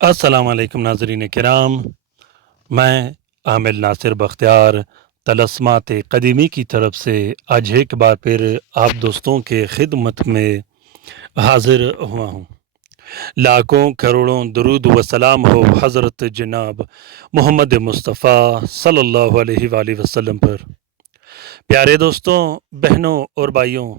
अस्सलाम वालेकुम नाज़रीन किराम। मैं आमिर नासिर बख्तियार तलस्मात क़दीमी की तरफ से आज एक बार फिर आप दोस्तों के खिदमत में हाजिर हुआ हूँ। लाखों करोड़ों दरूद व सलाम हो हज़रत जनाब मोहम्मद मुस्तफ़ा सल्लल्लाहु अलैहि वसल्लम पर। प्यारे दोस्तों, बहनों और भाइयों,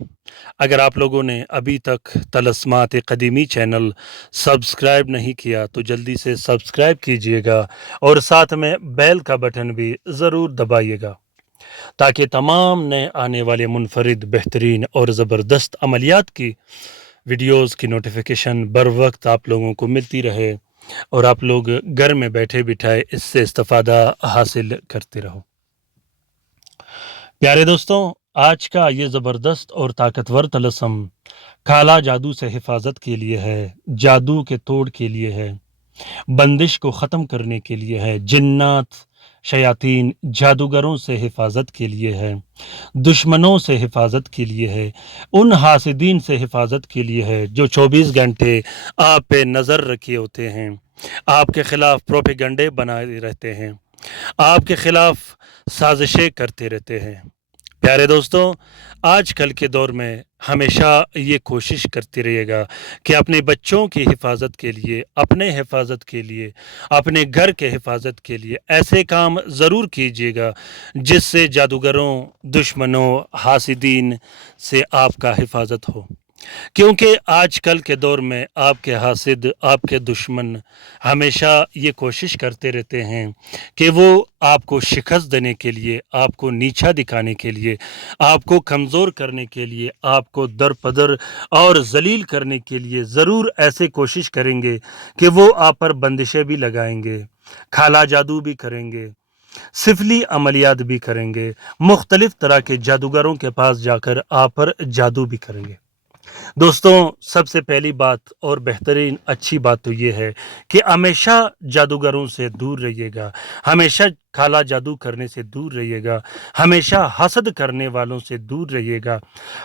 अगर आप लोगों ने अभी तक तलस्मात क़दीमी चैनल सब्सक्राइब नहीं किया तो जल्दी से सब्सक्राइब कीजिएगा और साथ में बेल का बटन भी ज़रूर दबाइएगा ताकि तमाम नए आने वाले मुनफरिद बेहतरीन और ज़बरदस्त अमलियात की वीडियोस की नोटिफिकेशन बर वक्त आप लोगों को मिलती रहे और आप लोग घर में बैठे बिठाए इससे इस्तेफ़ादा हासिल करते रहो। प्यारे दोस्तों, आज का ये ज़बरदस्त और ताकतवर तलस्म काला जादू से हिफाजत के लिए है, जादू के तोड़ के लिए है, बंदिश को ख़त्म करने के लिए है, जिन्नात शयातीन जादूगरों से हिफाजत के लिए है, दुश्मनों से हिफाजत के लिए है, उन हासिदीन से हिफाजत के लिए है जो 24 घंटे आप पे नज़र रखे होते हैं, आपके ख़िलाफ़ प्रोपेगंडे बनाए रहते हैं, आपके ख़िलाफ़ साजिशें करते रहते हैं। प्यारे दोस्तों, आजकल के दौर में हमेशा ये कोशिश करते रहिएगा कि अपने बच्चों की हिफाजत के लिए, अपने हिफाजत के लिए, अपने घर के हिफाजत के लिए ऐसे काम ज़रूर कीजिएगा जिससे जादूगरों, दुश्मनों, हासिदीन से आपका हिफाजत हो। क्योंकि आजकल के दौर में आपके हासिद, आपके दुश्मन हमेशा ये कोशिश करते रहते हैं कि वो आपको शिकस्त देने के लिए, आपको नीचा दिखाने के लिए, आपको कमज़ोर करने के लिए, आपको दरपदर और ज़लील करने के लिए ज़रूर ऐसे कोशिश करेंगे कि वो आप पर बंदिशें भी लगाएंगे, काला जादू भी करेंगे, सिफली अमलियात भी करेंगे, मुख्तलिफ़ तरह के जादूगरों के पास जाकर आप पर जादू भी करेंगे। दोस्तों, सबसे पहली बात और बेहतरीन अच्छी बात तो ये है कि हमेशा जादूगरों से दूर रहिएगा, हमेशा काला जादू करने से दूर रहिएगा, हमेशा हसद करने वालों से दूर रहिएगा,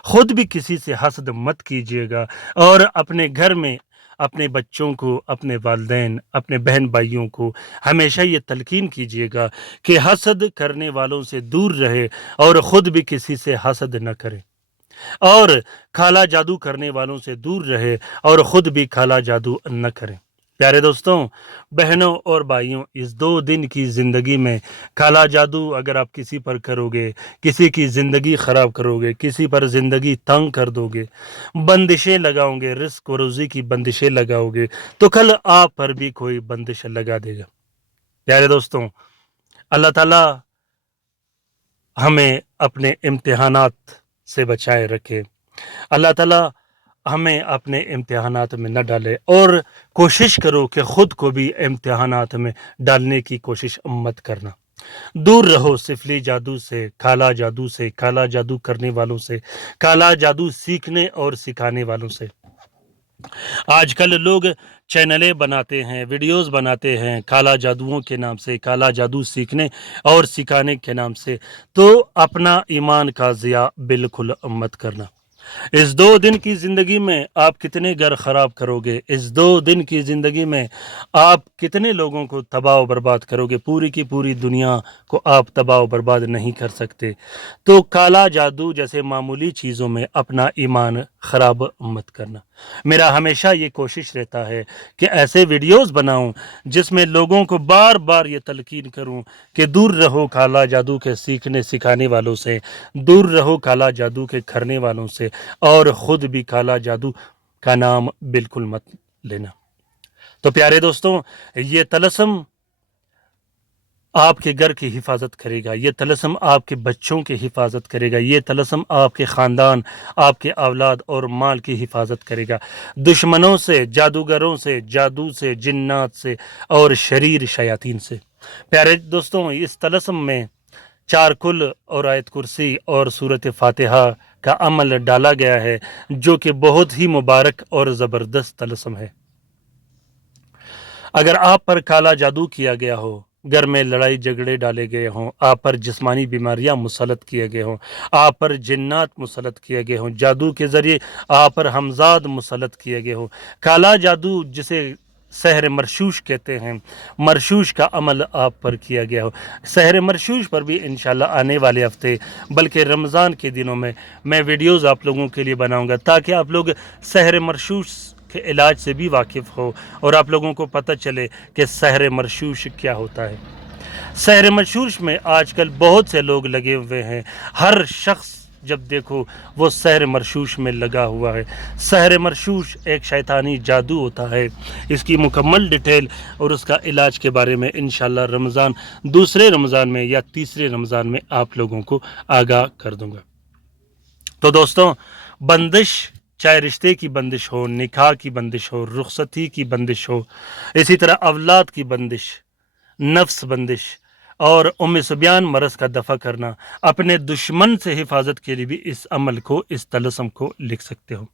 खुद भी किसी से हसद मत कीजिएगा और अपने घर में अपने बच्चों को, अपने वालिदैन, अपने बहन भाइयों को हमेशा ये तलकीन कीजिएगा कि हसद करने वालों से दूर रहे और ख़ुद भी किसी से हसद न करे और काला जादू करने वालों से दूर रहे और ख़ुद भी काला जादू न करें। प्यारे दोस्तों, बहनों और भाइयों, इस 2 दिन की ज़िंदगी में काला जादू अगर आप किसी पर करोगे, किसी की ज़िंदगी ख़राब करोगे, किसी पर ज़िंदगी तंग कर दोगे, बंदिशें लगाओगे, रिस्क व रोज़ी की बंदिशें लगाओगे, तो कल आप पर भी कोई बंदिश लगा देगा। प्यारे दोस्तों, अल्लाह ताला हमें अपने इम्तिहानात से बचाए रखे। अल्लाह ताला हमें अपने इम्तिहानात में न डाले और कोशिश करो कि ख़ुद को भी इम्तिहानात में डालने की कोशिश मत करना। दूर रहो सिफली जादू से, काला जादू से, काला जादू करने वालों से, काला जादू सीखने और सिखाने वालों से। आजकल लोग चैनलें बनाते हैं, वीडियोस बनाते हैं काला जादुओं के नाम से, काला जादू सीखने और सिखाने के नाम से। तो अपना ईमान का ज़िया बिल्कुल मत करना। इस 2 दिन की ज़िंदगी में आप कितने घर ख़राब करोगे, इस 2 दिन की ज़िंदगी में आप कितने लोगों को तबाह व बर्बाद करोगे, पूरी की पूरी दुनिया को आप तबाह व बर्बाद नहीं कर सकते। तो काला जादू जैसे मामूली चीज़ों में अपना ईमान ख़राब मत करना। मेरा हमेशा ये कोशिश रहता है कि ऐसे वीडियोस बनाऊं जिसमें लोगों को बार-बार ये तलकीन करूं कि दूर रहो काला जादू के सीखने सिखाने वालों से, दूर रहो काला जादू के करने वालों से और ख़ुद भी काला जादू का नाम बिल्कुल मत लेना। तो प्यारे दोस्तों, ये तलस्म आपके घर की हिफाजत करेगा, ये तलस्म आपके बच्चों की हिफाजत करेगा, ये तलस्म आपके ख़ानदान, आपके औलाद और माल की हिफाजत करेगा, दुश्मनों से, जादूगरों से, जादू से, जिन्नात से और शरीर शयातीन से। प्यारे दोस्तों, इस तलस्म में 4 कुल और आयत कुर्सी और सूरत फ़ातिहा का अमल डाला गया है जो कि बहुत ही मुबारक और ज़बरदस्त तलस्म है। अगर आप पर काला जादू किया गया हो, घर में लड़ाई झगड़े डाले गए हों, आप पर जिस्मानी बीमारियां मुसलत किए गए हों, आप पर जिन्नात मुसलत किए गए हों, जादू के ज़रिए आप पर हमजाद मुसलत किए गए हों, काला जादू जिसे सहर मरशूश कहते हैं, मरशूश का अमल आप पर किया गया हो। सहर मरशूश पर भी इंशाल्लाह आने वाले हफ्ते बल्कि रमज़ान के दिनों में मैं वीडियोज़ आप लोगों के लिए बनाऊंगा ताकि आप लोग सहर मरशूश के इलाज से भी वाकिफ़ हो और आप लोगों को पता चले कि सहर मरशूश क्या होता है। सहर मरशूश में आजकल बहुत से लोग लगे हुए हैं, हर शख्स जब देखो वो सहर मरशूश में लगा हुआ है। सहर मरशूश एक शैतानी जादू होता है। इसकी मुकम्मल डिटेल और उसका इलाज के बारे में इंशाल्लाह रमज़ान दूसरे रमज़ान में या तीसरे रमज़ान में आप लोगों को आगाह कर दूंगा। तो दोस्तों, बंदिश चाहे रिश्ते की बंदिश हो, निकाह की बंदिश हो, रुखसती की बंदिश हो, इसी तरह औलाद की बंदिश, नफ्स बंदिश और उम्म सुबयान मरज़ का दफ़ा करना, अपने दुश्मन से हिफाजत के लिए भी इस अमल को, इस तलस्सुम को लिख सकते हो।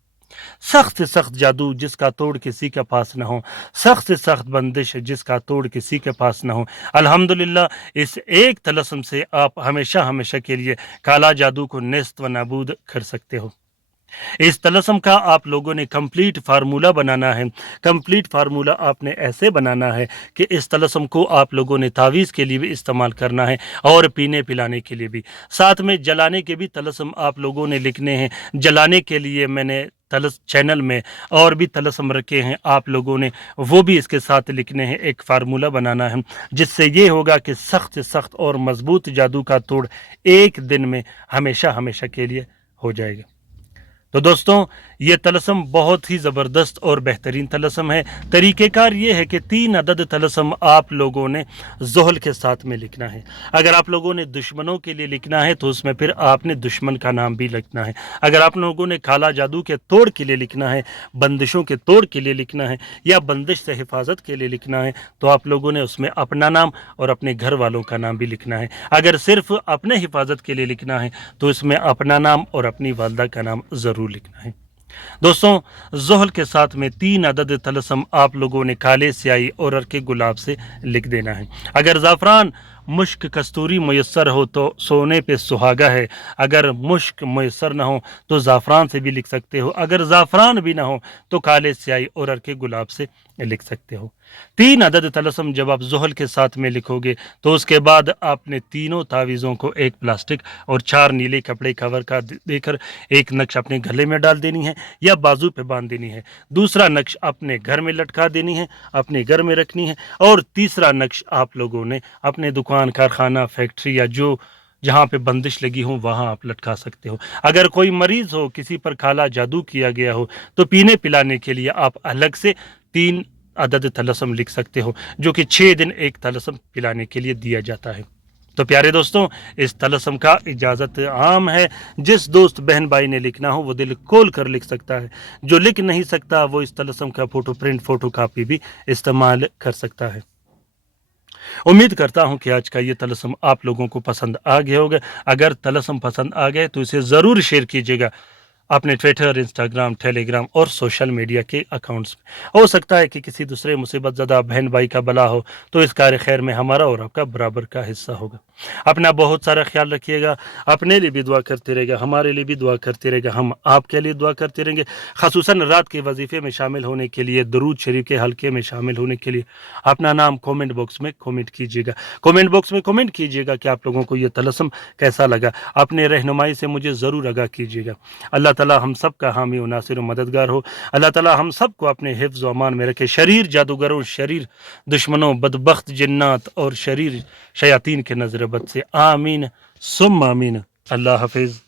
सख्त से सख्त जादू जिसका तोड़ किसी के पास ना हो, सख्त से सख्त बंदिश जिसका तोड़ किसी के पास ना हो, अल्हम्दुलिल्लाह इस एक तलस्सुम से आप हमेशा हमेशा के लिए काला जादू को नेस्त व नाबूद कर सकते हो। इस तलस्सुम का आप लोगों ने कंप्लीट फार्मूला बनाना है। कंप्लीट फार्मूला आपने ऐसे बनाना है कि इस तलस्सुम को आप लोगों ने तावीज़ के लिए भी इस्तेमाल करना है और पीने पिलाने के लिए भी। साथ में जलाने के भी तलस्सुम आप लोगों ने लिखने हैं। जलाने के लिए मैंने चैनल में और भी तलस्सुम रखे हैं, आप लोगों ने वो भी इसके साथ लिखने हैं। एक फार्मूला बनाना है जिससे ये होगा कि सख्त से सख्त और मजबूत जादू का तोड़ एक दिन में हमेशा हमेशा के लिए हो जाएगा। तो दोस्तों, ये तलस्सुम बहुत ही ज़बरदस्त और बेहतरीन तलस्सुम है। तरीक़ेकार ये है कि 3 अदद तलस्सुम आप लोगों ने ज़ुहल के साथ में लिखना है। अगर आप लोगों ने दुश्मनों के लिए लिखना है तो उसमें फिर आपने दुश्मन का नाम भी लिखना है। अगर आप लोगों ने काला जादू के तोड़ के लिए लिखना है, बंदिशों के तोड़ के लिए लिखना है या बंदिश से हिफाजत के लिए लिखना है तो आप लोगों ने उसमें अपना नाम और अपने घर वालों का नाम भी लिखना है। अगर सिर्फ अपने हिफाजत के लिए लिखना है तो इसमें अपना नाम और अपनी वालदा का नाम ज़रूर लिखना है। दोस्तों, ज़ुहल के साथ में 3 अदद तलस्सुम आप लोगों ने काले स्याही और अर्के गुलाब से लिख देना है। अगर ज़ाफ़रान मुश्क कस्तूरी मुयस्सर हो तो सोने पे सुहागा है। अगर मुश्क मुयस्सर ना हो तो ज़ाफ़रान से भी लिख सकते हो। अगर ज़ाफ़रान भी ना हो तो काले स्याही और अर्के गुलाब से लिख सकते हो। 3 अदद तलस्सुम जब आप ज़ुहल के साथ में लिखोगे तो उसके बाद आपने तीनों तावीज़ों को एक प्लास्टिक और 4 नीले कपड़े कवर का देकर एक नक्श अपने गले में डाल देनी है या बाजू पे बांध देनी है। दूसरा नक्श अपने घर में लटका देनी है, अपने घर में रखनी है और तीसरा नक्श आप लोगों ने अपने दुकान, कारखाना, फैक्ट्री या जो जहाँ पे बंदिश लगी हो वहाँ आप लटका सकते हो। अगर कोई मरीज़ हो, किसी पर काला जादू किया गया हो तो पीने पिलाने के लिए आप अलग से 3 अदद तलस्सुम लिख सकते हो जो कि 6 दिन एक तलस्सुम पिलाने के लिए दिया जाता है। तो प्यारे दोस्तों, इस तलस्सुम का इजाज़त आम है। जिस दोस्त बहन भाई ने लिखना हो वो दिल खोल कर लिख सकता है। जो लिख नहीं सकता वो इस तलस्सुम का फ़ोटो प्रिंट, फ़ोटो कापी भी इस्तेमाल कर सकता है। उम्मीद करता हूँ कि आज का ये तलस्सुम आप लोगों को पसंद आ गया होगा। अगर तलस्सुम पसंद आ गए तो इसे ज़रूर शेयर कीजिएगा अपने ट्विटर, इंस्टाग्राम, टेलीग्राम और सोशल मीडिया के अकाउंट्स में। हो सकता है कि किसी दूसरे मुसीबत ज़दा बहन भाई का भला हो तो इस कार्य खैर में हमारा और आपका बराबर का हिस्सा होगा। अपना बहुत सारा ख्याल रखिएगा, अपने लिए भी दुआ करते रहेगा, हमारे लिए भी दुआ करते रहेगा, हम आपके लिए दुआ करते रहेंगे। ख़ुसूसन रात के वजीफ़े में शामिल होने के लिए, दरूद शरीफ के हल्के में शामिल होने के लिए अपना नाम कमेंट बॉक्स में कमेंट कीजिएगा। कमेंट बॉक्स में कमेंट कीजिएगा कि आप लोगों को ये तलस्सुम कैसा लगा। अपने रहनुमाई से मुझे ज़रूर आगाह कीजिएगा। अल्लाह ताला हम सब का हामी व नासिर व मददगार हो। अल्लाह ताला हम सब को अपने हिफ्ज़ व अमान में रखे। शरीर जादूगरों, शरीर दुश्मनों, बदबख्त जिन्नात और शरीर शयातीन के नज़र बद से आमीन सुम्मा आमीन। अल्लाह हाफ़िज़।